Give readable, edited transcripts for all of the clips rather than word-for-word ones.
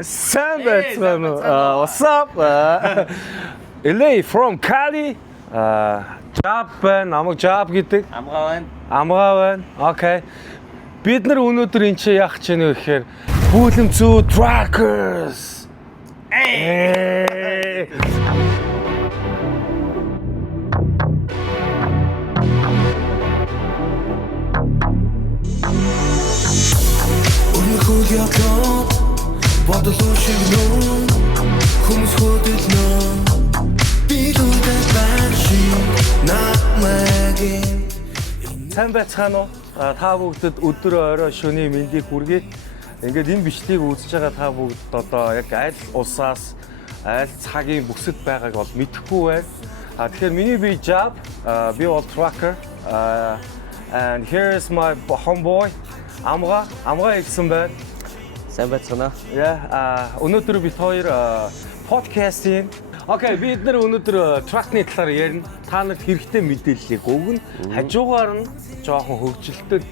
Сайн байцгаана уу? What's up? LA from Cali. Job байна. Намайг Job гэдэг. Амгаа байна. Okay. Бид нар өнөөдөр энэ чи яах гэж байна вэ гэхээр Бүлэмцүү Truckers. Сайн байцгаана уу? Та бүгдэд өдөр орой шөнийн мэндийг хүргэе. Ингээд энэ бичлэгийг үзэж байгаа та бүгд одоо яг аль улсаас аль цагийн бүсэд байгааг бол мэдэхгүй байна. Тэгэхээр миний би Job, би бол trucker. And here is my homeboy Амгаа хэлсэн байна. Сайн байцгаана. Өнөөдөр бид хоёр подкастын бид нар өнөөдөр truck-ны талаар ярина. Та нарт хэрэгтэй мэдээллийг өгнө. Хажуугаар нь жоохон хөгжилтэй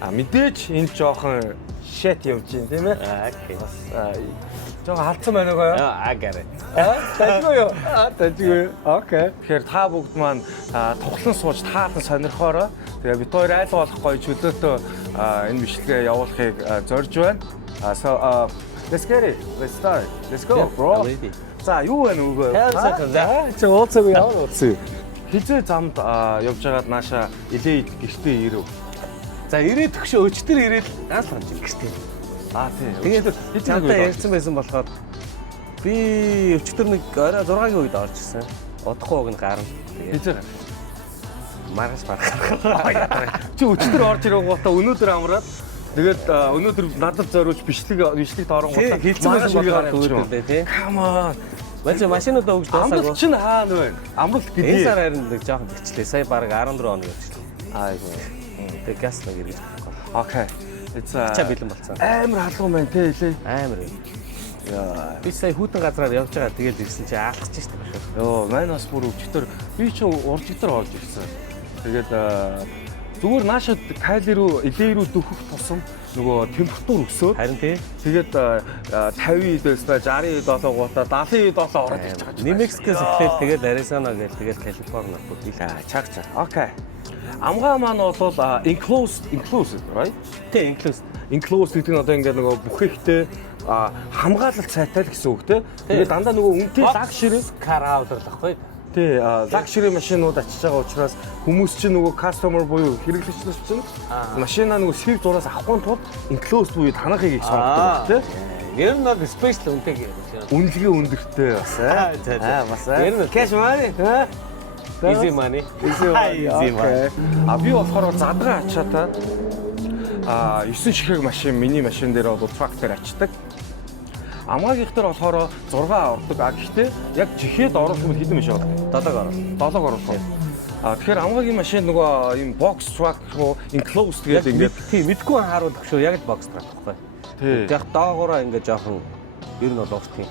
мэдээж энэ жоохон shit явж байна тийм ээ. Жоохон халдсан байна уу? Агараа. Тажгүй. Окей. Тэгэхээр та бүгд маань тухлан сууж таалан сонирхоорой. Тэгээ бид хоёр айл болох гоё чөлөөтэй энэ бичлэгээ явуулахыг зорж байна. So let's get it. Let's start. Let's go, bro. За юу байна үгүй. Чи ууцаг яа ууцаг. Хизээ замд явж байгаад нааша илээ гэртээ ирэв. За ирээд төгшөө өчтөр ирээд ганц хамж гэртээ. Тийм. Тэгээд хизээ ярьсан байсан болохоор би өчтөр нэг орой 6-гийн үед орж ирсэн. Удахгүй уг нь гарна. Хизээ гар. Маргас барах. Чи өчтөр орж ирэнгуудаа өнөөдөр амраад тэгээд өнөөдөр надад зориулж бичлэгт оронгуудаа хэлсэн байсан болохоор өгөөдөө тий. Come on. Бач машинуудаа өгч дуусаагүй. Амрал чинь хаана вэ? Амрал гэдэг. Энэ сар харин нэг жоохон бичлээ. Сая бараг 14 хоног явчихлаа. Айгу. Тэгээд газ нэг ирж байгаа. Окей. Чаа бэлэн болцсон. Амар халуун байна те хэлээ. Амар. Яа. Би сая хүүтэн газраар явж байгаа тэгээд ирсэн чи аалгаж штэ башаа. Йоо, маань бас бүр өчтөр би ч уржигдэр орж ирсэн. Тэгээд зүгээр наашаа Кали руу Илээ рүү дөхөх тусам нөгөө температур өсөөд харин тий. Тэгээд 50 дэсна 60 7 гутаа 70 7 ороод ирж байгаа. Нью-Мексикоос эхлээл тэгээд Аризона гээл тэгээд Калифорни бүгдээ чаг. Окей. Амгаа маань бол enclosed right? Тий, Enclosed гэдэг нь одоо ингээд нөгөө бүхэхтэй хамгаалалт сайтай л гэсэн үг те. Тэгээд дандаа нөгөө үнэтэй luxury car авдарлахгүй. Тий, luxury машинууд очиж байгаа учраас хүмүүс чинь нөгөө customer буюу хэрэглэгч нар чинь машинаа нөгөө сэрэг зураас авахгүй тул enclosed буюу танахыг их сонгодог тий. Ер нь бол special үнэтэй гэж. Үнэлгээ өндөртэй бас бас ер нь cash money. Easy money. Би болохоор задгаа ачаатаа 9 ширхэг машин, миний машин дээр бол truck дээр ачдаг. Амгаагийнх дээр болохоор 6 ордог. Гэхдээ яг жихэд оруулах юм хэдэн биш болдог. 7 оруулах. Тэгэхээр амгаагийн машин нөгөө ийм box truck руу enclosed гэдэг ингээд тийм мэдгүй харуул төгшөө яг л box truck байхгүй. Тийм. Яг доогоороо ингээд жоохон ер нь бол урт юм.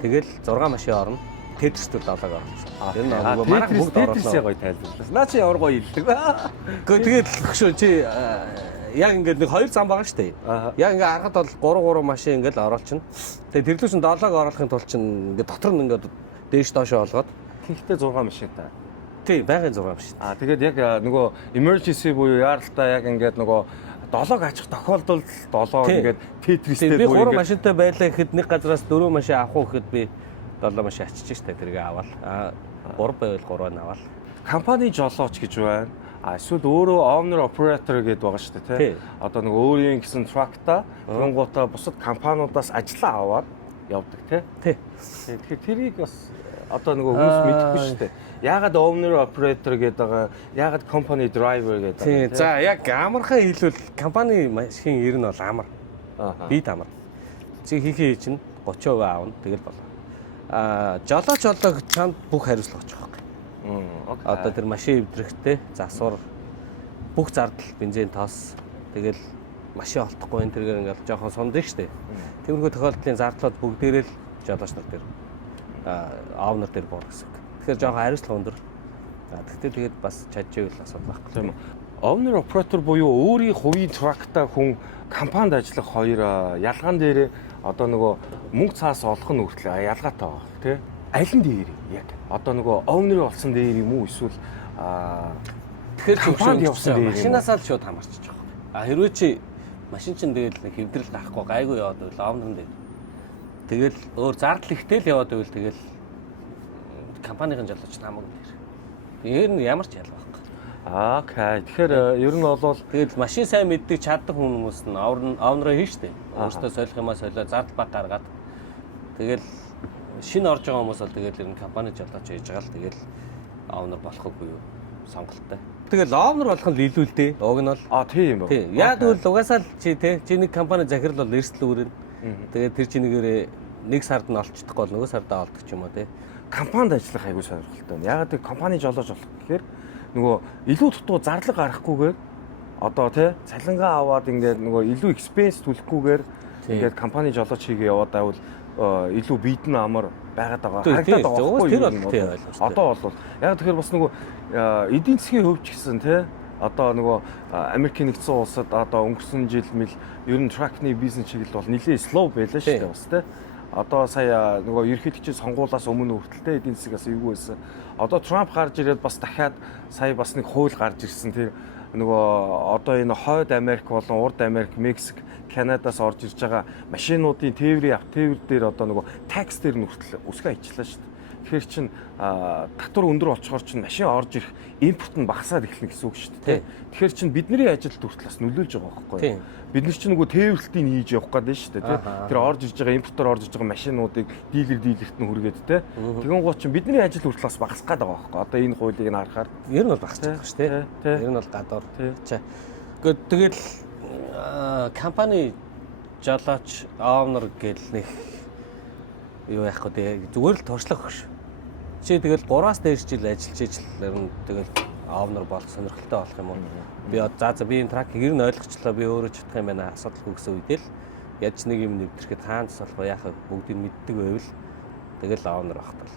Тэгэл 6 машин орно. Тетрстэр 7-г орно. Ер нь нөгөө марк бүгд оруулаа. гоё тайлбарласан. Наа чи ямар гоё хэлдэг. Гэхдээ тэгээд төгшөө чи яг ингээд нэг 2 зам байгаа шүү дээ. Яг ингээд аргад бол 3 машин ингээд оруулчихна. Тэгээд тэрлүү чин 7-г оруулахын тулд чин ингээд дотор нь ингээд дээш доошоо олгоод Гэхдээ 6 машин та. тий, байнгын 6 машин. Тэгээд яг нөгөө emergency буюу яаралтай яг ингээд нөгөө 7-г ачих тохиолдолд 7 ингээд тетристэй би 3 машинтай байлаа гэхэд нэг газраас 4 машин авах уу гэхэд би 7 машин ачиж штэ тэргээ аваад 3 байвал 3-ыг аваад компани жолооч гэж байна. Эсвэл өөрөө owner operator гэдэг байгаа шүү дээ тий. Одоо нэг өөрийн гэсэн truck-та гингуудаа бусад компаниудаас ажиллаа аваад явдаг тий. Тэгэхээр тэрийг бас одоо нөгөө хүмүүс мэдэхгүй шүү дээ. Яагаад owner operator гэдэг байгаа, яагаад company driver гэдэг байгаа. Тий. За яг амархан хэлвэл компани машин ер нь бол амар. Бид амар. Чи хийхээ чинь 30% аавна тэгэл болоо. Жолооч чамд бүх хариуцлага очих واخ. Одоо тэр машин эвдрэхтэй засвар бүх зардал бензин тоос тэгэл машин олдохгүй энэ тэргээр ингээл жоохон сундаг штэ. Тиймэрхүү тохиолдлын зардлууд бүгдээрээ л жолооч нар дээр аавнар дээр бор гэсэн. Тэгэхээр жоохон хариуцлага өндөр. Тэгтээ тэгээд бас чадчихвэл асуудал байхгүй. Тийм үү. Owner operator буюу өөрийн хувийн трактаа хүн компанид ажиллах хоёр ялгаан дээр Одоо нөгөө мөнгө цаас олох нь хүртэл ялгаатай байгаа тий. Аль нь дээр яг одоо нөгөө owner болсон дээр юм уу эсвэл тэгэхээр компанид явсан дээр машинаасаа л шууд хамаарчих жоох. Хэрвээ чи машин чинь тэгэл хэвдрэл гахгүй гайгүй яваад байвал owner нь дээр. Тэгэл өөр зардал ихтэй л яваад байвал тэгэл компанийн жолооч намайг дээр. Дээр нь ямар ч ялгаа байхгүй. Окей. Тэгэхээр ер нь бол тэгэл машин сайн мэддэг чаддаг хүмүүс нь owner хийн штэ. Өөртөө солих юмаа солио зардал баг гаргаад тэгэл шинэ орж байгаа хүмүүс бол тэгэл ер нь компани жолооч хийж байгаа л тэгэл owner болохгүй юу сонголттой. Тэгэл owner болох нь илүү л дээ. Уг нь бол тийм тий. Яг тэгвэл угаасаа л чи нэг компани захирал бол эрсдэл үүрэн. Тэгээд тэр чинийгээрээ нэг сард нь олчихдохгүй бол нөгөө сардаа олдог ч юм уу тий. Компанид ажиллах айгүй сонирхолтой. Ягаад гэвэл компани жолооч болох гэхээр нөгөө илүү дутуу зарлаг гарахгүйгээр одоо тий цалингаа аваад ингээд нөгөө илүү экспенс төлөхгүйгээр ингээд компани жолооч хийгээ яваад байвал илүү биедэн амар байгаад байгаа. Харагдаад байгаа байхгүй юу? Одоо бол яг тэгэхээр бас нөгөө эдийн засгийн хөвч гэсэн тий одоо нөгөө Америкийн нэгдсэн улсад одоо өнгөрсөн жил мэл ер нь тракны бизнес чиглэл бол нэлээд слоу байлаа шүү дээ бас тий. Одоо сая нөгөө ерөнхийлөгчийн сонгуулиас өмнө хүртэлтэй эдийн засгаас эвгүй байсан. Одоо Трамп гарч ирээд бас дахиад сая бас нэг хууль гарч ирсэн. Тэр нөгөө одоо энэ хойд Америк болон урд Америк, Мексик, Канадаас орж ирж байгаа машинуудын тээврийн тээвэр дээр одоо нөгөө такс дээр нь хүртэл өсгөө ажиллаа шүү дээ. Тэгэхээр чин татвар өндөр болчоор чин машин орж ирэх импорт нь багасаад эхэлнэ гэсэн үг шүү дээ. Тэгэхээр чин бидний ажилд хүртэл бас нөлөөлж байгаа байхгүй юу? Бид нар чинь нөгөө тээвэрлтийг хийж явах гэдэг нь шүү дээ. Тэр орж ирж байгаа импортоор орж ирж байгаа машинуудыг дийлэрт нь хүргээд те. Тэгэн гоо чин бидний ажил хүртэл бас багасах гээд байгаа байхгүй юу? Одоо энэ хуулийг нь харахаар ер нь бол багасчих байгаа шүү дээ. Ер нь бол гадуур. Тэгэл компани жолооч owner гэл нэг юу яах вэ? Зүгээр л туршлага өгш. Чи тэгэл 3-аас дээш жил ажиллаж ер нь тэгэл owner болох сонирхолтой болох юм уу? Би би энэ тракийг ер нь ойлгочлоо. Би өөрөө ч чадах юм байна. Асуудалгүй гэсэн үедээ л яаж нэг юм нэвтрэхэд хаан засах вэ? Яах вэ? Бүгдийг мэддэг байвал тэгэл owner байх тал.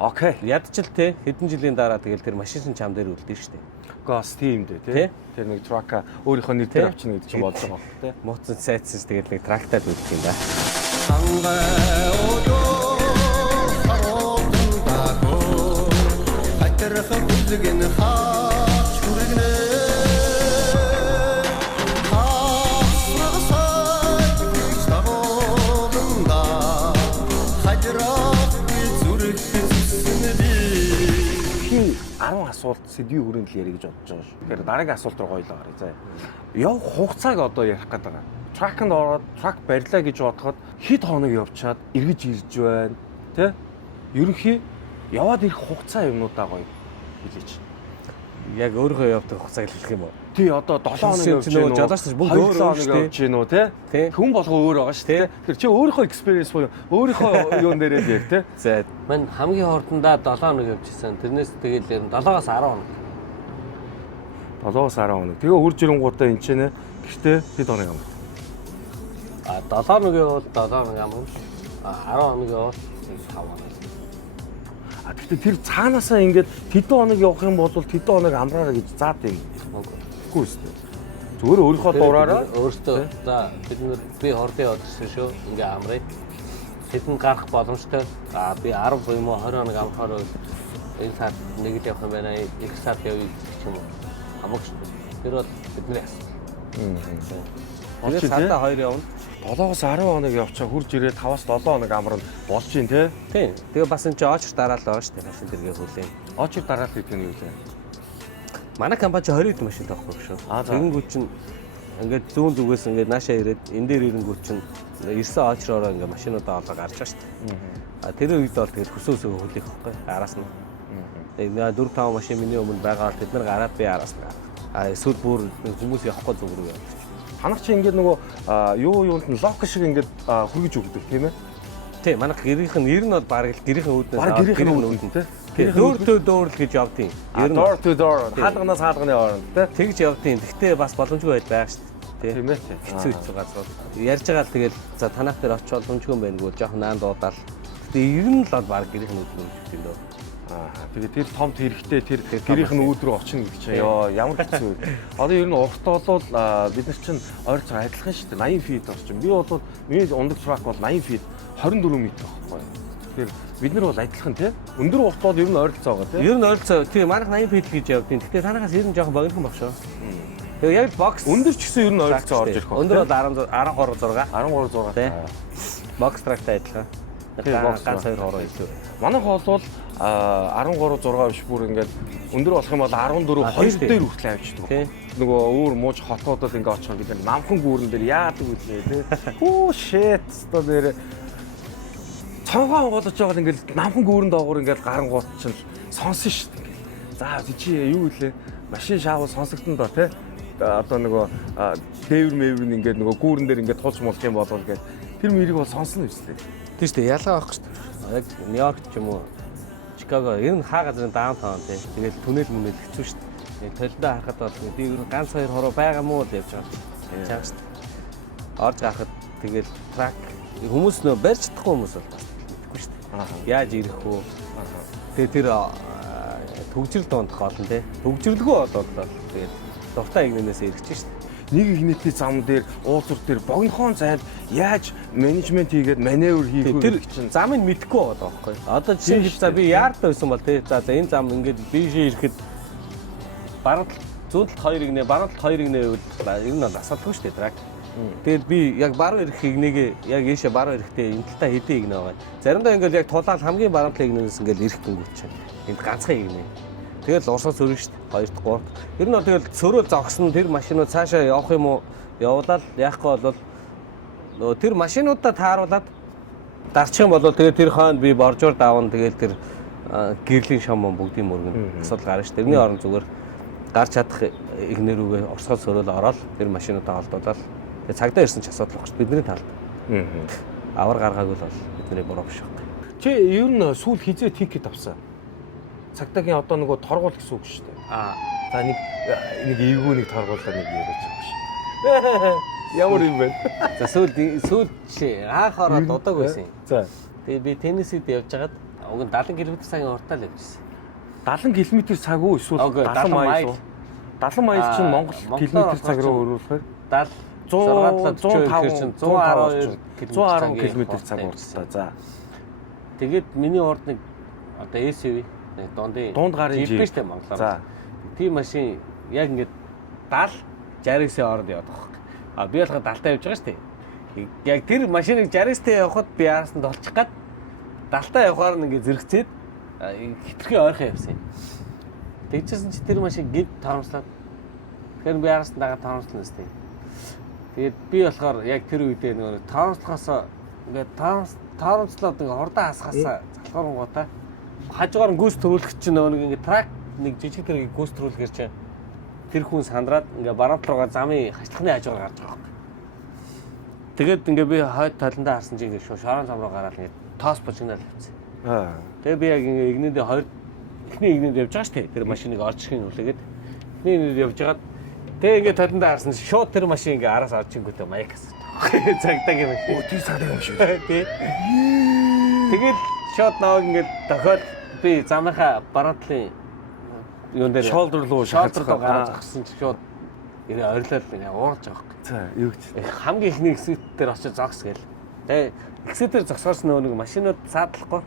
Окей. Ядчил те хэдэн жилийн дараа тэгэл тэр машин шин чам дээр үлдээ штэ. Гос тийм дээ те. Тэр нэг трака өөрийнхөө нэр дээр авчна гэдэг чинь болж байгаа юм те. Мууцсан сайдсан тэгэл нэг трактад үлдэх юм да. Хин 10 асуулт сэдвийн хүрээнд л ярих гэж бодож байгаа шүү. Тэгэхээр дараагийн асуулт руу гоёлоо гаръя заа. Явах хугацааг одоо ярих гээд байгаа. Тракнд ороод трак барьлаа гэж бодоход хэд хоног явчаад эргэж ирж байна тий? Ерөнхий яваад ирэх хугацаа юмнуудаа гоё хэлээч. Яг өөрөө явдаг хугацааг хэлэх юм уу? Тий одоо 7 хоног явж гэнэ үү? Жолооч бүгд өөр явж гэнэ үү тий? Хүн болго өөр байгаа шүү тий. Тэгэхээр чи өөрийнхөө experience буюу өөрийнхөө юун дээрээ л яг тий. За мань хамгийн хордондоо 7 хоног явжсэн. Тэрнээс тэгээд ер нь 7-аас 10 хоног. 7-аас 10 хоног. Тэгээ хурж ирэнгуудаа энэ ч нэ гэртээ хэд хоног юм. 7 хоног явал 7 хоног юм. 10 хоног явал 5 хоног. Гэхдээ тэр цаанаасаа ингээд тэдэн хоног явах юм бол тэдэн хоног амраараа гэж заад юм. Үгүй ээ. Зүгээр өөрийнхөө дуураараа өөртөө за би хордын явуулсан шүү. Ингээ амраа. Тэдэн гарах боломжтой. Би 10 буюу 20 хоног амрахаар энэ сард нэг л явах юм байна. Их сард явъя гэх юм уу. Амгч. Тэр бол бидний асуу. Тэгээд сарда 2 явна. 7-аас 10 хоног явчаа хурж ирээд 5-аас 7 хоног амрна болж чинь тий. Тийм. Тэгээ бас энэ ч очр дараалал байгаа шүү дээ машин дэргээ хүлээн. Очр дараалал гэдэг нь юу вэ? Манай компани ч 20 хэд машин тавьхгүй шүү. Тэгэнгүүт чинь ингээд зүүн зүгээс ингээд наашаа ирээд энэ дээр ирэнгүүт чинь ирсэн очроор ингээд машинуудаа олоо гарч байгаа шүү дээ. Тэр үед бол тэгээд хөсөөсөө хүлээх байхгүй араас нь. Тэгээд 4-5 машин миний өмнө байгаа тэд нар гараад би араас нь. Эсвэл бүр хүмүүс явахгүй зүг рүү явж. Танах чи ингээд нөгөө юунд нь лок шиг ингээд хүргэж өгдөг тийм ээ? Тийм, манай гэрийнх нь ер нь бол баг л гэрийнхэн үүднээс гэрийнхэн үүдэн тийм. Door гэж явдیں۔ Door to door. Хаалганаас хаалганы хооронд тийм. Тэгж явдیں۔ Гэхдээ бас боломжгүй байх шүү дээ. Тийм ээ. Хэцүү хэцүү газар. Ярьж байгаа л тэгэл за танах дээр очих боломжгүй юм байна гэвэл жоохон наан дуудаал. Гэхдээ ер нь л баг гэрийнхэн үүднээс юм дөө. Тэгээд тэр томт хэрэгтэй тэр гэрийнх нь өөдрөө очно гэдэг чинь ёо ямар хэцүү. Одоо ер нь уртаа бол бид нар чинь ойрцоо адилхан шүү дээ. 80 feet орчим. Би бол миний ундаг трак бол 80 feet 24 м байхгүй. Тэгэхээр бид нар бол адилхан тий. Өндөр урт бол ер нь ойролцоо байгаа тий. Ер нь ойролцоо тий манайх 80 feet гэж явдیں۔ Гэхдээ танахаас ер нь жоохон богинохон баг шүү. Тэгээ яг бокс өндөр ч гэсэн ер нь ойролцоо орж ирэх байна. Өндөр бол 13 6 тий. Бокс трактай адилхан. Ганц хоёр хороо илүү. Манайх бол 13 6 биш бүр ингээд өндөр болох юм бол 14 2 дээр хүртэл авчдаг. Нөгөө өөр мууж хотуудад ингээд очих бид нар намхан гүүрэн дээр яадаг үлээ тий. Хөө shit одоо нэр цонхоо онгоолж байгаа ингээд намхан гүүрэн доогуур ингээд гарангуут чинь сонсон шүү дээ. За чи юу илээ машин шаавал сонсогдсон доо тий. Одоо нөгөө дээвэр мэвэр ингээд нөгөө гүүрэн дээр ингээд тулж молох юм болов гээд тэр мэрийг бол сонсно үстэй. Тийм шүү дээ ялгаа байхгүй шүү дээ. Яг Нью-Йоркт ч юм уу Чикаго ер нь хаа газрын даунтаун тий. Тэгэл түнэл мүнэл хэцүү шүү дээ. Толиндоо харахад бол би ер нь ганц хоёр хороо байгаа мó л явж байгаа. Чааш шүү дээ. Орж гарахад тэгэл трак хүмүүс нөө барьж чадахгүй хүмүүс бол бас мэдэхгүй шүү дээ. Яаж ирэх вэ? Тэгээ тэр төгжрөл дондох олон тий. Төгжрөлгүй болоод тэгээд дуртай игнэнээс эргэж шүү дээ. Нэг игнэтний зам дээр уулзур дээр богинохон зайд яаж менежмент хийгээд маневр хийх вэ чинь замыг мэдэхгүй байгаа байхгүй. Одоо жишээ нь за би яард байсан бол тий. За энэ зам ингээд бишээ ирэхэд баруун зүүн талд 2 игнэ, баруун талд 2 игнэ гэвэл ер нь асуултгүй шүү дээ трак. Тэгээд би яг баруун ирэх игнэгээ яг ийшээ баруун ирэхдээ энэ талтаа хэдэн игнэ байгаа. Заримдаа ингээд яг тулаал хамгийн баруун талын игнээс ингээд ирэх гингүүт чинь. Энд ганцхан игнэ. Тэгэл урсгал зөрөг шүү дээ. 2 дахь 3 дахь. Ер нь бол тэгэл цөрөөл зогсон тэр машинууд цаашаа явах юм уу? Явуулаад яахгүй бол нөгөө тэр машинуудаа тааруулаад дарчих юм бол тэгээд тэр хойно би боржуур давна тэгээд тэр гэрлийн шам бүгдийн мөргөн асуудал гарна шүү дээ. Тэрний орон зүгээр гарч чадах игнэрүүгээ урсгал цөрөөл ороод тэр машинуудаа холдуулаад тэгээд цагдаа ирсэн ч асуудал багш бидний талд. Авар гаргаагүй л бол бидний буруу биш байхгүй. Чи ер нь сүүл хизээ тикет авсан. Цагтаагийн одоо нөгөө торгуул гэсэн үг шүү дээ. За нэг эвгүй нэг торгуулаа нэг яриач байгаа шүү. Ямар юм бэ? За сүүл анх ороод удаг байсан. За. Тэгээ би Теннесид явж хагаад уг нь 70 км/цагийн уртаа л явжсэн. 70 км/цаг уу эсвэл 70 майл? 70 майл чинь Монгол км/цаг руу өрүүлэхээр 70 112 км/цаг уртаа. За. Тэгээд миний урд нэг одоо SUV дунд гарын жип шүү дээ Монголоор. За. Тийм машин яг ингээд 70 60-ийн орнд яваад байгаа юм. Би болохоо 70-таа явж байгаа шүү дээ. Яг тэр машиныг 60-таа явахад би араас нь толчих гад 70-таа явахаар нь ингээд зэрэгцээд хитрхи ойрхон явсан юм. Тэгжсэн чи тэр машин гид торомслаад тэгэхээр би араас нь дагаад торомслоо шүү дээ. Тэгээд би болохоор яг тэр үедээ нөгөө торомслохоос ингээд торомслоод ингээд хурдан хасгасаа залхуур хажуугаар гүйс төрүүлэх чинь нөгөө ингээд трак нэг жижиг тэрэг гүйс төрүүлэхэр чинь тэр хүн сандраад ингээд баруун руугаа замын хачлахны хажуугаар гарч байгаа юм. Тэгээд ингээд би хойд таландаа харсан чинь ингээд шорон зам руу гараад ингээд тоос бочигнал авчихсан. Тэгээд би яг ингээд игнэндээ эхний игнэнд явж байгаа шүү дээ. Тэр машиныг орж ирэхин хүлээгээд эхний игнэнд явж байгаад тэгээд ингээд таландаа харсан шууд тэр машин ингээд араас орж ингүүтээ маяг асууж. Цагтаагийн машин. Оо тэр цагтаагийн машин. Тий. Тэгээд шууд наваг ингээд дохиод би замынхаа баруун талын юун дээр шолдер руу гараад зогссон чи шууд ирээ ойрлол ингээ уурж байгаа юм. За юу гэж хамгийн ихний эксит дээр очиж зогс гээл. Тэгээ эксит дээр зогсоос нэг машинууд саадлахгүй.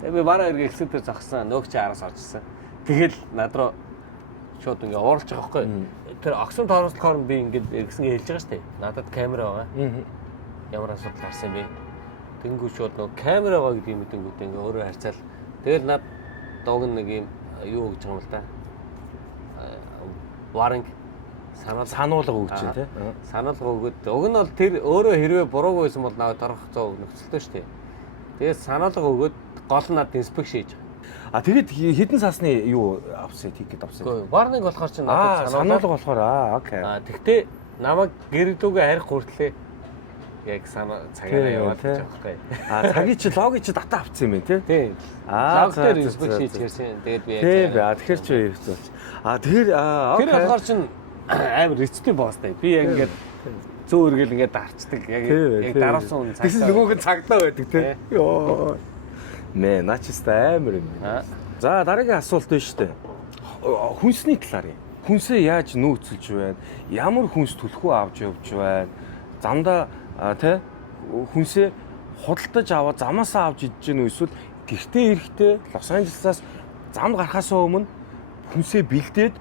Тэгээ би бараа эргээ эксит дээр зогссон. Нөгөө чи араас орчихсан. Тэгэл над руу шууд ингээ уурж байгаа байхгүй. Тэр огсон тоорослохоор би ингээ эргэсгээ хэлж байгаа шүү дээ. Надад камера байгаа. Ямар асуудал гарсан бэ? Тэнгүү шууд нөгөө камера байгаа гэдэг юм мэдэнгүүт ингээ өөрөө харьцаал. Тэгэл над дууг нэг юм юу гэж байгаа юм л да. Warning сануулга өгч чинь тий. Сануулга өгöd. Уг нь бол тэр өөрөө хэрвээ буруугүй байсан бол наваа торох зов нөхцөлтэй шүү дээ. Тэгээд сануулга өгöd гол нь над инспекшн хийж байгаа. Тэгээд хідэн сасны юу авсан тикет авсан. Үгүй warning болохоор чинь надад сануулга болохоор окей. Тэгтээ намайг гэрдүүгээ харих хүртлээ яг цагаараа яваад гэж байгаа байхгүй. Цагийн чи логи чи дата авсан юм байна тий. Тийм. Лог дээр инспекшн хийж ирсэн. Тэгээд би яг тэгэхээр чи хэрэгцүүлж. Тэгэхээр тэр болохоор чинь амар эцтэй боостай. Би яг ингээд зөө өргөл ингээд дарцдаг. Яг дараасан хүн цагтаа. Тэгсэн нөгөөх нь цагтаа байдаг тий. Йоо. Мэ начистай амар юм. За дараагийн асуулт байна шүү дээ. Хүнсний талаар юм. Хүнсээ яаж нөөцлж байна? Ямар хүнс түлхүү авч явж байна? Замдаа тий хүнсээ худалдаж аваад замаасаа авч идэж гэнэ үү эсвэл гэртээ ирэхдээ Лос Анжелесаас замд гарахаас өмнө хүнсээ бэлдээд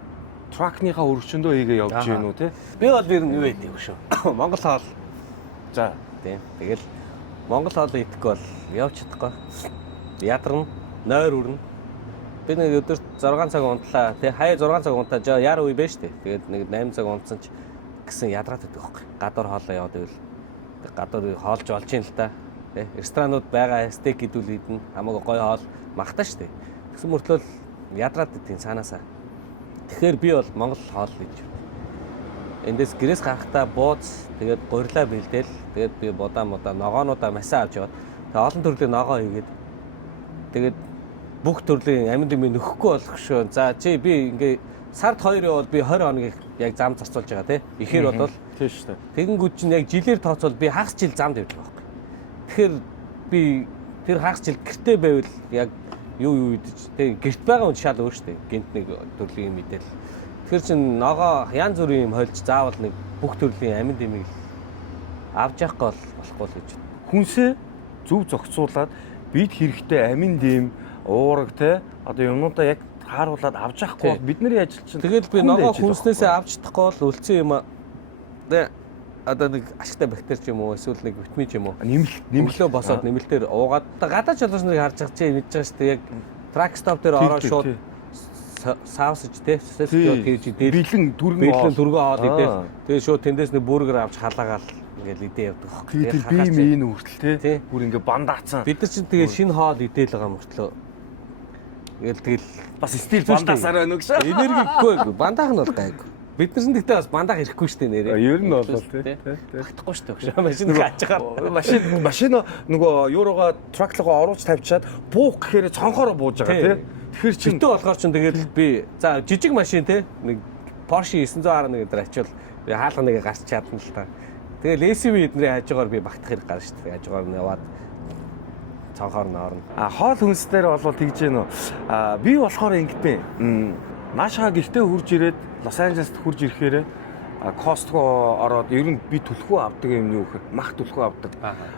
тракныхаа өргөчөндөө хийгээ явж гэнэ үү тий? Би бол ер нь юу гэдэг вэ шүү. Монгол хоол. За Тийм. Тэгэл Монгол хоол идэхгүй бол явж чадахгүй. Ядарна, нойр үрнэ. Би нэг өдөрт 6 цаг унтлаа. Тэг хаяа 6 цаг унтаа яар үе байж тээ. Тэгээд нэг 8 цаг унтсан ч гэсэн ядраад байдаг байхгүй. Гадуур хоолоо яваад ивэл гадуур хоолж болж юм л та. Тэ ресторанууд байгаа стейк идүүл идэн хамаагүй гоё хоол магтаа штэ. Тэгсэн мөртлөө ядраад идэх цаанаасаа. Тэгэхээр би бол Монгол хоол гэж. Эндээс гэрээс гарахтаа бууз тэгээд гурилаа бэлдээл тэгээд би бодаа ногоонуудаа масаа авч яваад тэгээд олон төрлийн ногоо хийгээд тэгээд бүх төрлийн амьд юм нөхгүй болох шүү. За чи би ингээ сард 2 явал би 20 хоногийг яг зам зарцуулж байгаа тий. Ихэр бол тийм шүү дээ. тэгэнгүүт чинь яг жилээр тооцвол би хагас жил замд явж байгаа байхгүй. Тэгэхээр би тэр хагас жил гэртээ байвал яг юу идэж тий гэрт байгаа хүн шал өөр шүү дээ. Гинт нэг төрлийн мэдээл. Тэгэхээр чин ногоо янз бүрийн юм хольж заавал нэг бүх төрлийн амьд юмыг авч явахгүй болохгүй л гэж. Хүнсээ зөв зохицуулаад бид хэрэгтэй амин дэм уураг те одоо юмнуудаа яг хааруулад авч явахгүй бол бидний ажил чинь тэгэл би ногоо хүнснээсээ авч чадахгүй бол үлдсэн юм тэ одоо нэг ашигтай бактери ч юм уу эсвэл нэг витамин ч юм уу нэмэлтөө босоод нэмэлтээр уугаад гадаад шалгуурсныг харж байгаа чи мэдж байгаа шүү дээ яг трак стоп дээр ороо шууд саусж те сэлсгээд хийж бэлэн түргэн хоол идэл тэгээ шууд тэндээс нэг бургер авч халаагаал ингээл идээ явдаг хөх. Тэгээд би мэн хүртэл те бүр ингээ бандаацсан. Бид нар чинь тэгээд шинэ хоол идээл байгаа мөртлөө тэгэл бас стил бандаасаар байна уу гэж. Энергигүй бандаах нь бол гайгүй. Бид нар тэгтээ бас бандаах ирэхгүй шүү дээ нэрээ. Ер нь бол тий. Багтахгүй шүү дээ. Машин гаж байгаа. Машин нөгөө юуруугаа траклогоо оруулж тавьчаад буух гэхээр цонхороо бууж байгаа тий. Тэгэхээр чи битүү болохоор ч тэгэл би за жижиг машин тий нэг Porsche 911 дээр ачвал би хаалга нэгэ гарч чадна л та. Тэгэл SUV эднэрийн хажуугаар би багтах хэрэг гарна шүү дээ. Хажуугаар нь яваад цонхоор нь орно. Хоол хүнсээр бол тэгж гэнэ үү. Би болохоор ингэдэй. Наашаа гэртээ хурж ирээд Лос Анжелест хурж ирэхээр Costco ороод ер нь би түлхүү авдаг юм юу гэхээр мах түлхүү авдаг.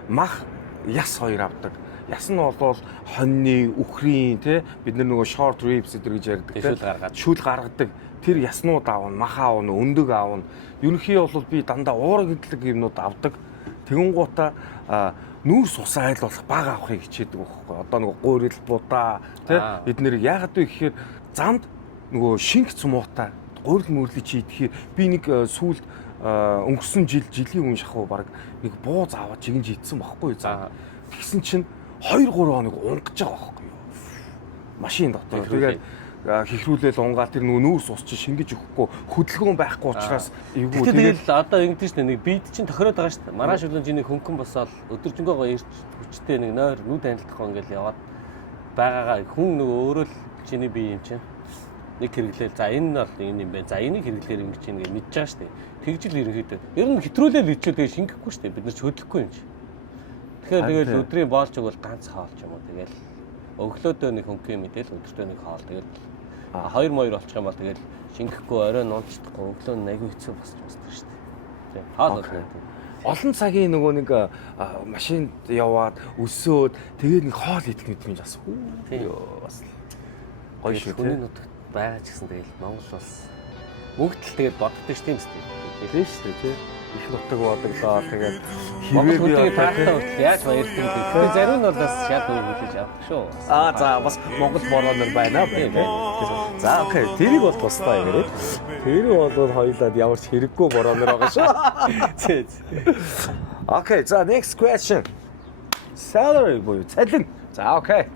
Мах яс 2 авдаг. Яс нь бол хоньны, үхрийн тий бид нөгөө short ribs гэж ярьдаг тий. Шүл гаргадаг. Тэр яснууд аавна, мах аавна, өндөг аавна. Ерөнхий бол би дандаа уураг гэдлэг юмнууд авдаг. Тэгэнгуутаа нүүрс ус айлуулах баг авахыг хичээдэг байхгүй. Одоо нөгөө гуурил будаа тий бид нэр яагаад вэ гэхээр замд нөгөө шинг цумуутай гуурил мөрлөж хийхээр би нэг сүүлд өнгөрсөн жилийн өмнө шахуу баг нэг бууз аваад чигэнж идсэн байхгүй заа. Тэгсэн чинь 2-3 хоног унгаж байгаа байхгүй юу. Машин дотор. Тэгээд хихрүүлэл унгаал тэр нөгөө нүүрс ус чи шингэж өгөхгүй хөдөлгөөн байхгүй учраас эвгүй. Тэгээд одоо ингэдэж шнэ нэг бийд чинь тохироод байгаа шүү дээ. Маргааш өглөө чиний хөнгөн босоод өдөржингөө ирж хүчтэй нэг нойр нүд танилцахгүй ингээл яваад байгаагаа хүн нөгөө өөрөө л чиний бие юм чинь нэг хэрэглээл за энэ нь бол энэ юм байна. За энийг хэрэглэхээр ингэж чинь гэж мэдж байгаа шүү дээ. Тэгжил ерөнхийдөө. Ер нь хэтрүүлэл ичүү тэгээ шингэхгүй шүү дээ. Бид нар ч хөдлөхгүй юм чи. Тэгэхээр тэгэл өдрийн боолч бол ганц хоолч юм уу. Тэгэл өглөөдөө нэг хөнгөн мэдээл өдөртөө нэг хоол. Тэгэл 2 моёр болчих юм бол тэгэл шингэхгүй оройн унцдахгүй өглөө нь аягүй хэцүү босч байна шүү дээ. Тийм. Хоол бол олон цагийн нөгөө нэг машинд яваад өсөөд тэгээд нэг хоол идэх гэдэг юм жаас. Бас гоё шүү дээ. Хүний нутагт байгаа ч гэсэн тэгэл Монгол бас мөнгөтл тэгээд боддог шүү дээ. Тийм шүү дээ тий. Их нутаг бодлоо тэгээд Монгол хүнтэй таахтаа хүртэл яаж баярлдаг вэ? Тэгээд зарим нь бол бас шат үйл хэлж авдаг шүү. За бас Монгол боргонор байна тийм. За окей. Тэрийг бол тустай яриад. Тэр бол хоёулаад ямар ч хэрэггүй боргонор байгаа шүү. Окей. За next question. Salary буюу цалин. За окей.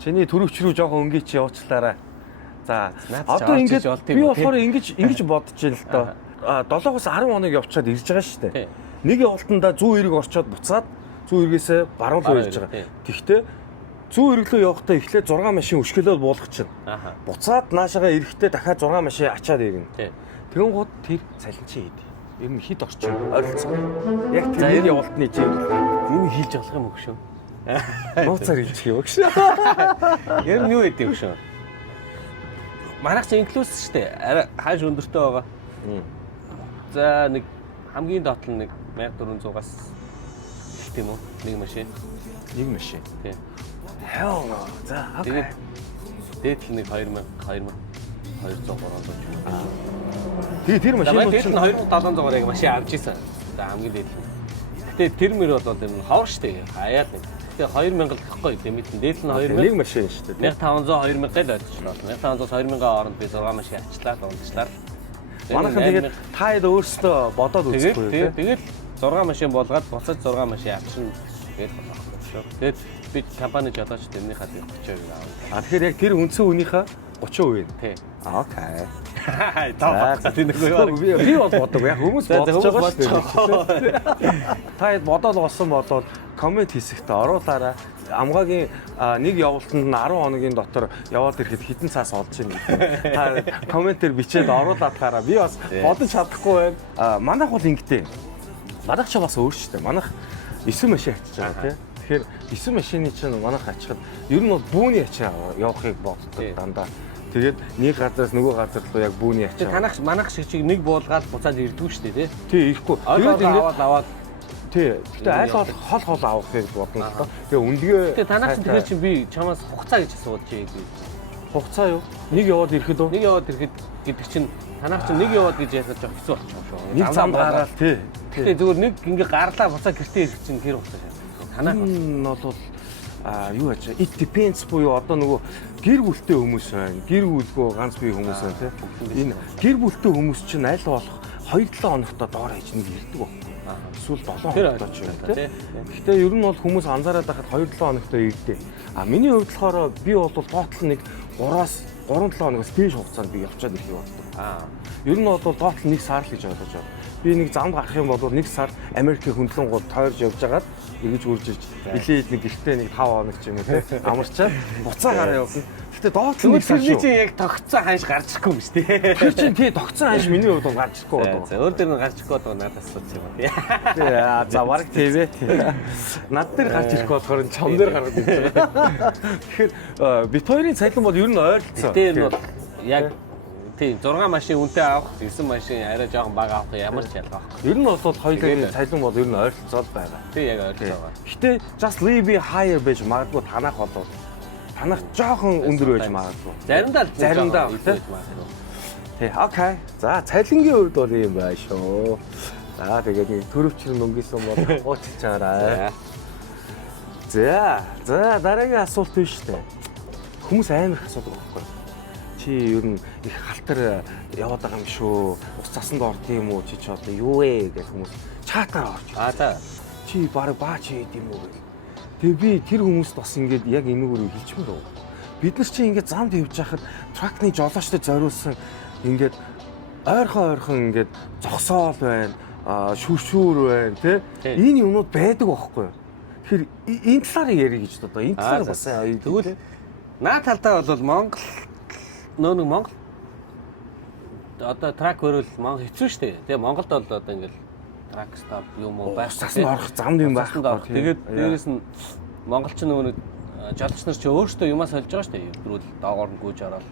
Чиний төрөвч рүү жоохон өнгөч явуучлаарай. За одоо ингэж би болохоор ингэж бодож байна л доо. 7-оос 10 хоног явчаад ирж байгаа шүү дээ. Нэг явалтандаа 190 орчоод буцаад 190-ээс баруун руу ирж байгаа. Гэхдээ 190 рүү явахдаа эхлээд 6 машин өшгөлөөл буулгачихна. Буцаад наашаага ирэхдээ дахиад 6 машин ачаад ирнэ. Тэгэн гууд тэр цалин чи хэд? Ер нь хэд орчин ойролцоо. Яг тэр явалтны чинь энэ хийж болох юм уу шүү. Нууцаар хэлчих юм шүү. Ер нь юу гэдэг юм шүү. Манайх чи инклюз шүү дээ. Арай хааш өндөртэй байгаа. За нэг хамгийн доод нь нэг 1400-аас их тийм үү? Нэг машин. Нэг машин. Тий. Hell no. За тэгээд дээдл нэг 2200 300 ч юм уу. Тэгээ тэр машинууд дээдл нь 2700-аар яг машин авч ирсэн. За хамгийн дээдл нь. Гэтэ тэр мөр бол энэ ховор штэ. Хаяад нэг. Гэтэ 2000 гэхгүй дэмэд нь дээдл нь 2000. нэг машин шүү дээ. 1500 2000 гэл ойлцлоо. 1500 2000-ын хооронд би 6 машин авчлаа дундчлаа. Манайхан тэгээд та хэд өөрсдөө бодоод үзэхгүй тий. Тэгээд 6 машин болгоод буцаж 6 машин авчихна гэж болохгүй шүү. Тэгээд би компани жолооч тэрний хад 30% аваа. Тэгэхээр яг тэр үндсэн үнийхээ 30%. Тий. Окей. За тийм нэг юу би бол бодог яг хүмүүс бодож байгаа шүү дээ. Та хэд бодоод болсон бодоод коммент хийсэгтээ оруулаарай. Амгаагийн нэг явуултанд нь 10 хоногийн дотор яваад ирэхэд хитэн цаас олж ийн. Та комментээр бичээд оруулаад гараа. Би бас бодож чадахгүй байна. Манайх бол ингэдэй. Манайх ч бас өөрчтэй. Манайх 9 машин ачиж байгаа тийм. Тэгэхээр 9 машины чинь манайх ачихад ер нь бол бүүний ачаа явахыг боддог дандаа. Тэгээд нэг газраас нөгөө газар руу яг бүүний ачаа. Танах манайх шиг чиг нэг буулгаад буцаад ирдгүү шүү дээ Тий, тий. ирэхгүй. Тэгээд аваад тий. Гэтэ аль бол хол авахыг бодно л доо. Тэгээ үндэгээ. Тэгээ танах чинь тэгэхээр чи би чамаас хугацаа гэж асууж байгаа. Хугацаа юу? Нэг яваад ирэхэд үү? Нэг яваад ирэхэд гэдэг чинь танах чинь нэг яваад гэж яхаж жоох хэцүү болчих юм шүү. Нэг зам гараад тий. Тэгээ зүгээр нэг ингээ гарлаа буцаа гэртээ ирэх чинь хэр хугацаа шээ. Танах нь бол юу ачаа it depends буюу одоо нөгөө гэр бүлтэй хүмүүс байна. Гэр бүлгүй ганц бие хүмүүс байна тий. Энэ гэр бүлтэй хүмүүс чинь аль болох 2-7 хоногтоо доор хийж нэг ирдэг баг. Эсвэл 7 хоногтоо ч юм тий. Гэтэ ер нь бол хүмүүс анзаараад байхад 2-7 хоногтоо ирдээ. Миний хувьд болохоор би бол доотлол нэг 3-7 хоногоос дээш хугацаанд би явчаад ирэх юм байна. Ер нь бол доотлол 1 сар л гэж ойлгож байгаа. Би нэг замд гарах юм бол 1 сар Америкийн хөндлөн гол тойрж явж байгаад эргэж үрж ирж билээд нэг гэртээ нэг 5 хоног ч юм уу тий амарчаад буцаа гараа явсан. Гэтэ доотлол нэг сар шүү. чинь яг тогтцоо ханш гарч ирэхгүй юм шүү дээ. Тэр чинь тий тогтсон ханш миний хувьд бол гарч ирэхгүй байна. За өөр дээр нь гарч ирэхгүй бол надаас асууж юм тий. За баг TV тий. Над дээр гарч ирэхгүй болохоор чам дээр гараад ирж байгаа. Тэгэхээр бит хоёрын цалин бол ер нь ойролцоо. Тэр нь бол яг тийм 6 машин үнэтэй авах 9 машин арай жоохон бага авах ямар ч ялгаа байхгүй. Ер нь бол хоёулын цалин бол ер нь ойролцоод байгаа. Тийм яг ойролцоо байгаа. Гэтэ just leave higher байж магадгүй танах болов. Танах жоохон өндөр байж магадгүй. Заримдаа тий. Тий, окей. За цалингийн хувьд бол юм байна шүү. За тэгээд нэг төрөвчрэн өнгөсөн бол уучлаарай. За дараагийн асуулт биш үү? Хүмүүс амар их асуудаг байхгүй. Чи ер нь их халтар яваад байгаа юм шүү. Ус цасанд орд юм уу? Чи ч одоо юу вэ гэж хүмүүс чатаар орж. За. Чи баг баач юм уу гэх. Тэгээ би тэр хүмүүст бас ингээд яг энэгээр хэлчихмээр байна. Бид нар чи ингээд замд явж байхад тракны жолоочтой зориулсан ингээд ойрхон ингээд зогсоол байна. Шүршүүр байна тий. Энэ юмнууд байдаг байхгүй юу? Тэгэхээр энэ талаар ярих гэж одоо энэ талаар бас тэгвэл наа талдаа бол Монгол Монгол одоо трак хөрөл Монгол хэцүү шүү дээ. Тэгээ Монголд бол одоо ингээл трак стоп юм уу байх. Цаснд орох замд юм байх. Тэгээд дээрээс нь монголч нөгөө нэг жолооч нар ч өөрсдөө юмас олж байгаа шүү дээ. Евдрүүл доогоор нь гүйж ороод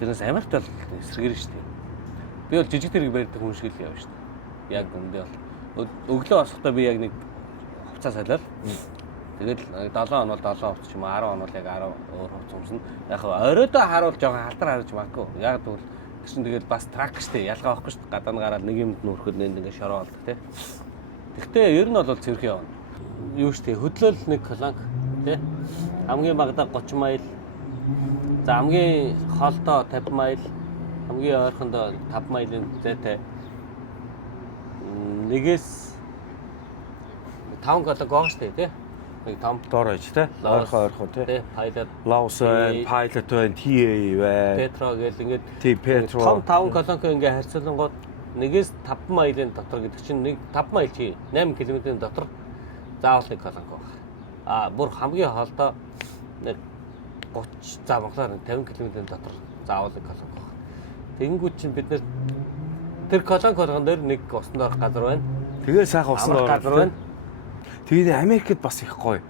тэрнээс амарт бол эсрэгэр шүү дээ. Би бол жижиг тэрэг барьдаг хүн шиг л явна шүү дээ. Яг үндэ бол өглөө босохдоо би яг нэг хувцас солиод тэгэл 7 он бол 7 хувцас ч юм уу 10 он бол яг 10 өөр хувцас өмснө. Яг оройдоо харуул жоохон халтар харж магадгүй. Яг тэгвэл тэр чинь тэгэл бас трак штэ ялгаа байхгүй штэ гадаа нь гараад нэг юмд нүрхэд нэнд ингээ шороо болдог тий. Тэгтээ ер нь бол цэвэрх явна. Юу штэ хөдлөл нэг колонк тий. Хамгийн багадаа 30 майл. За хамгийн хоолтой 50 майл. Хамгийн ойрхондоо 5 мaiлийн зайтай. Нэгээс 5 колонк гоо штэ тий. Нэг том доор аж тий. Ойрхон тий. Pilot, Laos, Pilot байна, TA байна. Petro гэл ингээд тий Petro. Том 5 колонк ингээ харьцуулангууд нэгээс 5 мaiлийн дотор гэдэг чинь нэг 5 майл чи 8 км-ийн дотор заавал нэг колонк байна. Бүр хамгийн хоолтой нэг 30 за монголоор 50 км-ийн дотор заавал нэг колонк байна. Тэгэнгүүт чинь бид нэр тэр колонк болгон дээр нэг усанд орох газар байна. Тэгээ сайхан усанд орох газар байна. Тэгээд Америкт бас их гоё.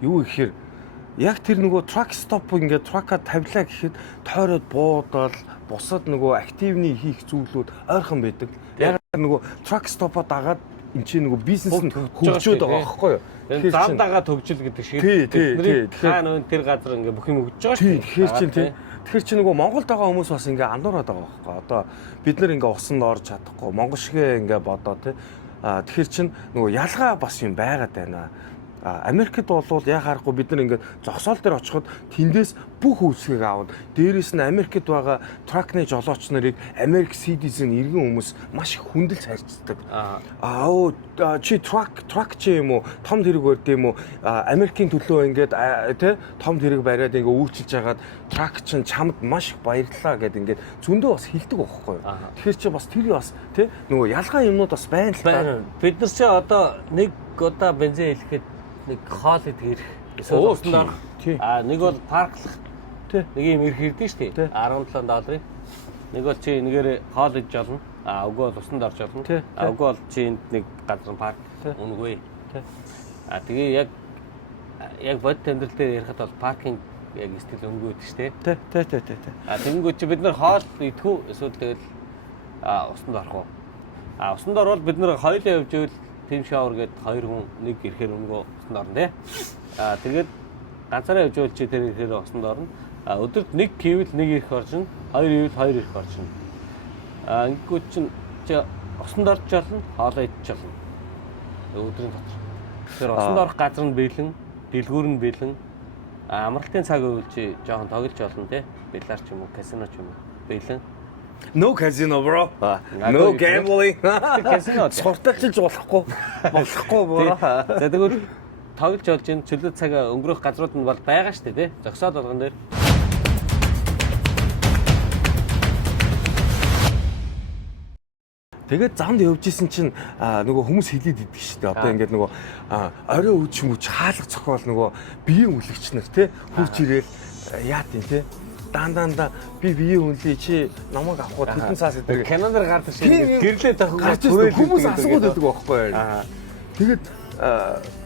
Юу гэхээр яг тэр нөгөө truck stop ингээд truck-а тавилаа гэхэд тойроод буудал бусад нөгөө активны хийх зүйлүүд ойрхон байдаг. Яг нөгөө truck stop-а дагаад энэ чинь нөгөө бизнес нь хөгжөөд байгаа байхгүй юу? Тэгэхээр зам дагаа төгжил гэдэг шиг. Тэгэхээр хаа нөө тэр газар ингээ бүх юм өгч байгаа шүү дээ. Тэгэхээр чинь тийм. Тэгэхээр чи нөгөө Монголд байгаа хүмүүс бас ингээ андуураад байгаа байхгүй. Одоо бид нар ингээ усанд орж чадахгүй, монгол шигээ ингээ бодоо тий. Тэгэхээр чин нөгөө ялгаа бас юм байгаад байна. Америкт бол яг харахгүй бид нар ингээд зогсоол дээр очиход тэндээс бүх үйлсгийг аавд. Дээрээс нь Америкт байгаа тракны жолооч нарыг Америк citizen иргэн хүмүүс маш их хүндэлж харьцдаг. Чи трак чи юм уу? Том тэрэг барьд юм уу? Америкийн төлөө ингээд тий том тэрэг бариад ингээд үйлчилж хагаад трак чин чамд маш их баярлалаа гэд ингээд зөндөө бас хилдэг байхгүй юу? Тэгэхээр чи бас тэр бас тий нөгөө ялгаа юмнууд бас байна л та. Бид нар чи одоо нэг удаа бензин хэлэхэд нэг хоол идэх эсвэл усанд орох. Нэг бол парклах. Нэг юм ирэх ирдэ шүү дээ. $17. Нэг бол чи нэгээр хоол идэж олно. Үгүй бол усанд орж олно. Үгүй бол чи энд нэг газар парк үнэгүй. Тэгээ яг бодит амьдрал дээр ярихад бол паркинг яг стил өнгө үүд шүү дээ. Тий. Тэнгүүд чи бид нар хоол идэх үү эсвэл тэгэл усанд орох уу? Усанд орвол бид нар хоёулаа явж ивэл team shower гэдэг хоёр хүн нэг ирэхээр өнгөө усанд орно тий. Тэгээд ганцаараа явж ивэл чи тэр ирэхээр усанд орно. Өдөрт нэг кивл нэг ирэх оржин, хоёр ивэл хоёр ирэх оржин. Ингээд чинь чи усанд орж болно, хоолоо идэж болно. Өдрийн дотор. Тэр усанд орох газар нь бэлэн, дэлгүүр нь бэлэн. Амралтын цаг үйл чи жоохон тоглож болно тий. Билар ч юм уу, казино ч юм уу бэлэн. No casino bro. No gambling. Казино. Сурталчилж болохгүй bro. За тэгвэл тоглож олж ин чөлөө цаг өнгөрөх газрууд нь бол байгаа шүү дээ тий. Зогсоод болгон дээр. Тэгээд замд явж исэн чинь нөгөө хүмүүс хилээд идэг шүү дээ. Одоо ингээд нөгөө орой үуч юм уу хаалга цохол нөгөө биеийн үлэгч нар тий хурж ирээл яат юм тий. Даандаа би биеийн үнэлээ чи намайг авахгүй хэдэн цаас идэг. Канадаар гардаг шиг гэрлээ тахах хүмүүс асуугаад байдаг байхгүй юу. Тэгээд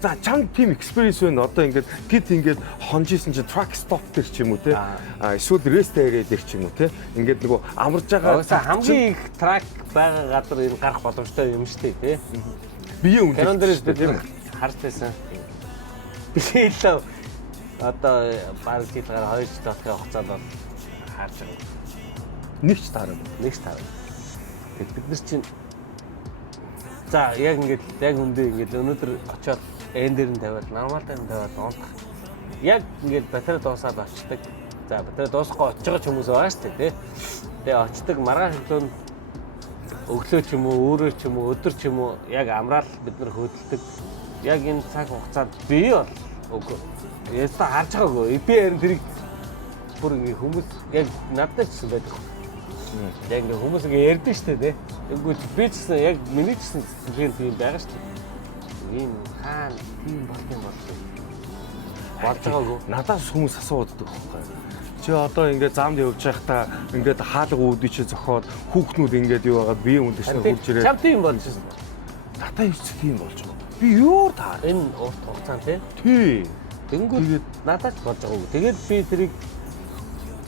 за чам team experience байна. Одоо ингээд гид ингээд хонжсэн чинь truck stop дээр ч юм уу те. Эсвэл rest area дээр ч юм уу те. Ингээд нөгөө амарж байгаа хамгийн их truck байгаа газар энэ гарах боломжтой юм шүү дээ те. Биеийн үнэлээ. Канадаар тийм харж байсан. Би хэлээ одоо баг жил гараа 2 жил болох хугацаанд бол харж байгаа. Нэг ч таарна. Бид нар чинь за яг ингээд яг үндэ ингээд өнөөдөр очиод эн дээр нь тавиад нормал дээр нь тавиад унтах. Яг ингээд батарей дуусаад очдаг. За батарей дуусахгүй очиж байгаа ч хүмүүс байгаа шүү дээ тий. Тэгээ очдаг маргааш өглөө өглөө ч юм уу өөрөө ч юм уу өдөр ч юм уу яг амраал бид нар хөдөлдөг. Яг энэ цаг хугацаанд би бол үгүй яста харж байгаагүй. Би харин тэрийг бүр ингээ хүмүүс яг надад ч байдаг. Яг ингээ хүмүүс ингээ ярьдэн штэ тий. Тэгвэл би ч гэсэн яг миний ч гэсэн сэтгэл тийм байгаа штэ. Ийм хаана тийм болт юм бол болж байгаагүй. Надаас хүмүүс асуудаг байхгүй. Чи одоо ингээд замд явж байхдаа ингээд хаалга үүдий чи зохиод хүүхнүүд ингээд юу байгаа бие үндэшнээ хурж ирээд. Чам тийм болж байна. Надаа ирч тийм болж байгаа. Би юу таа. Энэ урт хугацаанд тий. Тий. Тэнгүүд надад ч болж байгаагүй. Тэгээд би тэрийг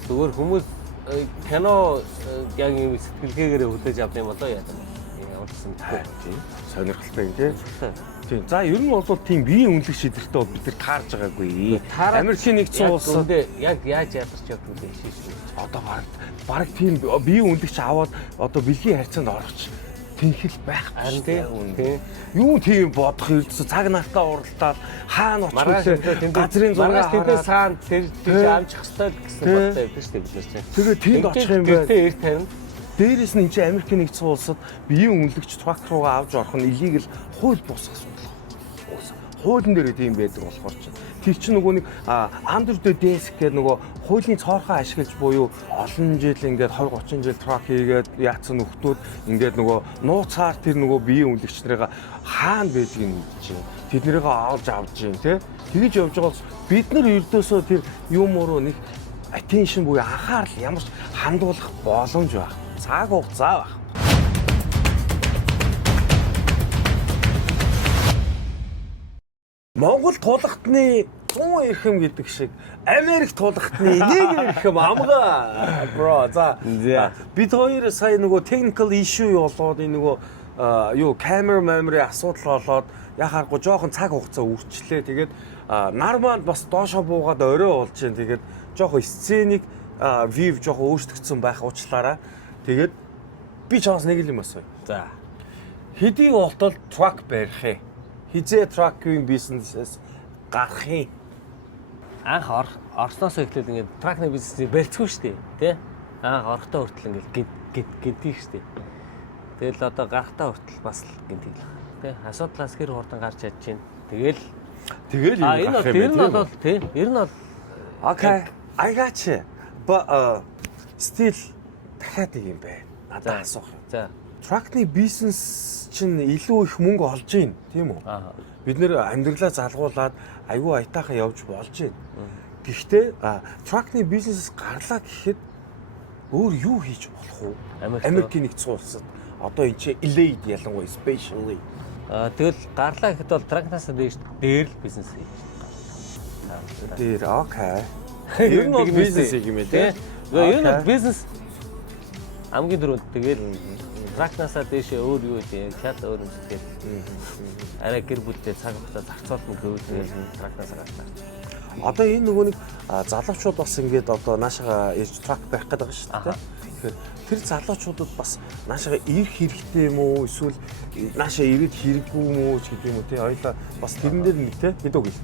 зүгээр хүмүүс кино яг юм сэтгэлгээгээр хүлээж авдаг юм болоо яа гэдэг. Явуулсан тийм сонирхолтой юм тий. Тийм. За ер нь бол тийм биеийн үнэлэх шийдвэртэй бол бид нар таарж байгаагүй. Америкийн нэгдсэн улсад яг яаж ядарч явдаг вэ шийдвэр. Одоо баг тийм биеийн үнэлэгч аваад одоо бэлгийн харьцаанд орох тэнхэл байхгүй тийм. Юу тийм бодох хэрэгцээ цаг нартаа уралдаал хаана очих вэ? Газрын зураг тэндээ саан тэр амжих хэвээр гэсэн бодтой байдаг шүү дээ бид нар чинь. Тэгээ тэнд очих юм байна. Гэртээ эрт тарина. Дээрээс нь энэ Америкийн нэгдсэн улсад биеийн үнэлэгч трак руугаа авч орох нь illegal хууль бус асуудал. Хуулийн дээр тийм байдаг болохоор чинь тэр чинь нөгөө нэг under the desk гэдэг нөгөө хуулийн цоорхоо ашиглаж буюу олон жил ингээд 20 30 жил трак хийгээд яатсан нөхдүүд ингээд нөгөө нууцаар тэр нөгөө биеийн үнэлэгч нарыг хаана байдгийг мэдэж чинь тэднэрийг авч авч чинь тий тэгж явж байгаас бид нар ердөөсөө тэр юм руу нэг attention буюу анхаарал ямар ч хандуулах боломж байх. Цаг хугацаа байх. Монгол тулгтны 100 эрхэм гэдэг шиг Америк тулахтны нэг эрхэм амгаа бро. За бид хоёр сая нөгөө technical issue болоод энэ нөгөө юу камер memory асуудал болоод яхаарахгүй жоохон цаг хугацаа үрчлээ. Тэгээд нар маань бас доошоо буугаад орой болж байна. Тэгээд жоохон сценик view жоохон өөрчлөгдсөн байх уучлаарай. Тэгээд би чаас нэг юм асууя. За. Хэдий болтол truck барих ээ. Хизээ truck-ийн бизнесээс гарах юм. Анх орсноос эхлээд ингээд тракны бизнесийг барьцгүй шүү дээ, тий? Анх орохдоо хүртэл ингээд гинтийг шүү дээ. Тэгэл одоо гарахтаа хүртэл бас л гинтийг л. Тий? Асуудлаас хэр хурдан гарч чадж байна. Тэгэл юм гарах юм. Тэр нь бол тий. Ер нь бол okay, I got you. But still дахиад нэг юм байна. Надад асуух юм. За. Truck-ны бизнес чинь илүү их мөнгө олж гин, тийм үү? Бид нэр амьдралаа залгуулад аюу аятайхан явж болж байна. Гэхдээ truck-ны бизнесээс гарлаа гэхэд өөр юу хийж болох вэ? Америкийн нэгдсэн улсад одоо энэ чинь LA-д ялангуяа especially. Тэгэл гарлаа гэхэд бол truck-наас дээр л бизнес хийж. Дээр окей. Ер нь бол бизнес юм ээ тий. Ер нь бол бизнес хамгийн дөрөв тэгэл тракнасаа дэше өөр юу гэдэг хяд өөр юм тэгээд арай гэр бүлтэй цаг хугацаа зарцуулна гэвэл тракнасаа гарлаа. Одоо энэ нөгөө нэг залуучууд бас ингээд одоо наашаага ирж трак байх гэдэг байгаа шүү дээ. Тэгэхээр тэр залуучуудад бас наашаага ирэх хэрэгтэй юм уу эсвэл наашаа ирээд хэрэггүй юм уу гэдэг юм уу тий хоёлаа бас тэрэн дээр нэг тий хэдөө гэлж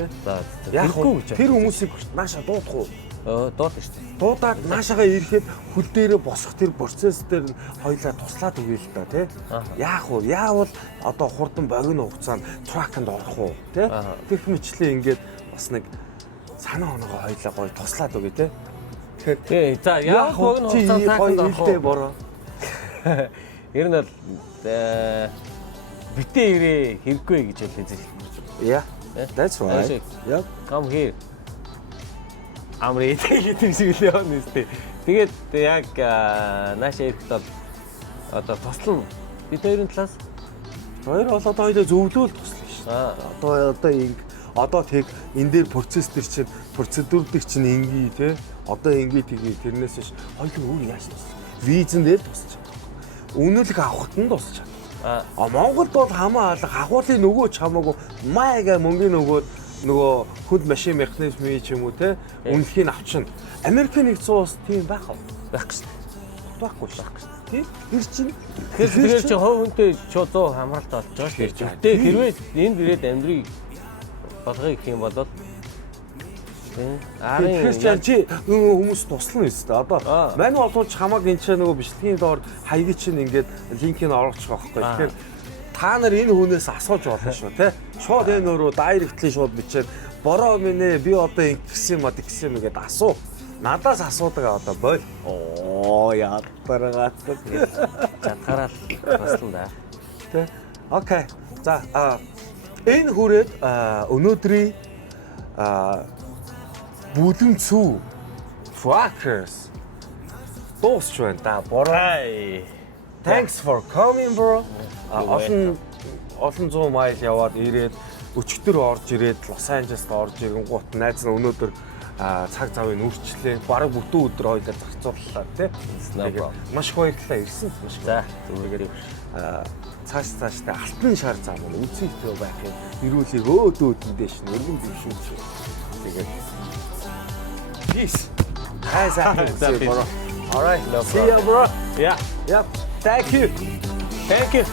тий. За хэрэггүй гэж. Тэр хүмүүсийг наашаа дуудах уу? Дууд шүү дээ. Дуудаад наашаага ирэхэд хөл дээрээ босох тэр процесс дээр хоёлаа туслаад өгье л да тий. Яах вэ? Яавал одоо хурдан богино хугацаанд траканд орох уу тий. Тэрх мэтлээ ингээд бас нэг санаа оноогоо хоёлаа гоё туслаад өгье тий. Тэгэхээр за яах богино хугацаанд траканд орох уу? Бороо. Ер нь бол битээ ирээ хэрэггүй гэж хэлээ. Yeah. That's right. Yep. Come here. Амрээ гэдэг шиг л явна үстэй. Тэгээд яг наашаа ирэхэд бол одоо тослон бид хоёрын талаас хоёр бол одоо хоёулаа зөвлөөл туслана шүү. Одоо тэг энэ дээр процесс төр чинь процедур төр чинь ингийн те. Одоо ингийн тгий тэрнээс ш хоёул өөр яаж тусах. Визэн дээр тусч чадах. Үнэлэх авахт нь тусч чадах. Монголд бол хамаа алга хахуулын нөгөө ч хамаагүй майга мөнгөний нөгөө хүнд машин механизмын ч юм уу те үнэлхийг авчин. Америкийн нэгдсэн улс тийм байх уу? Байх гэж. Байхгүй шүү. Тийм. Тэр чинь тэгэхээр чи хов хүнтэй 100 хамгаалт болж байгаа шүү дээ. Гэтэ хэрвээ энд ирээд амьдрыг болгоё гэх юм бол тэгэхээр чи хүмүүс туслана үст. Одоо мань олууч хамааг энэ ч нөгөө бичлэгийн доор хаяг чинь ингээд линкийг оруулах байхгүй. Тэгэхээр та нар энэ хүнээс асууж болно шүү те. Шууд энэ өөрөө дайректли шууд бичээд бороо минь би одоо ингэсэн юм гэдгсэн юм гээд асуу. Надаас асуудаг одоо бойл. Ядаргаад. Чадхаараа туслана да. Тэ. Окей. За энэ хүрээд өнөөдрийн бүлэм цүү Truckers дуусч байна да. Бороо. Thanks for coming bro. Олон 100 майл яваад ирээд өчигдөр орж ирээд Лос Анжелест орж иргэн гут найз нь өнөөдөр цаг завыг үрчлээ. Бараг бүтэн өдөр хоёлаа зарцууллаа тий. Маш их баярлалаа ирсэн. Маш их. За зүгээр цааштай алтан шар зам нь үзэгтэй байх юм. Ирүүлийг өөдөөд дэш өргөн дэвшүүлж. Тэгээд peace. Bro. All right. See you bro. Yeah. Yep. Thank you. Thank you.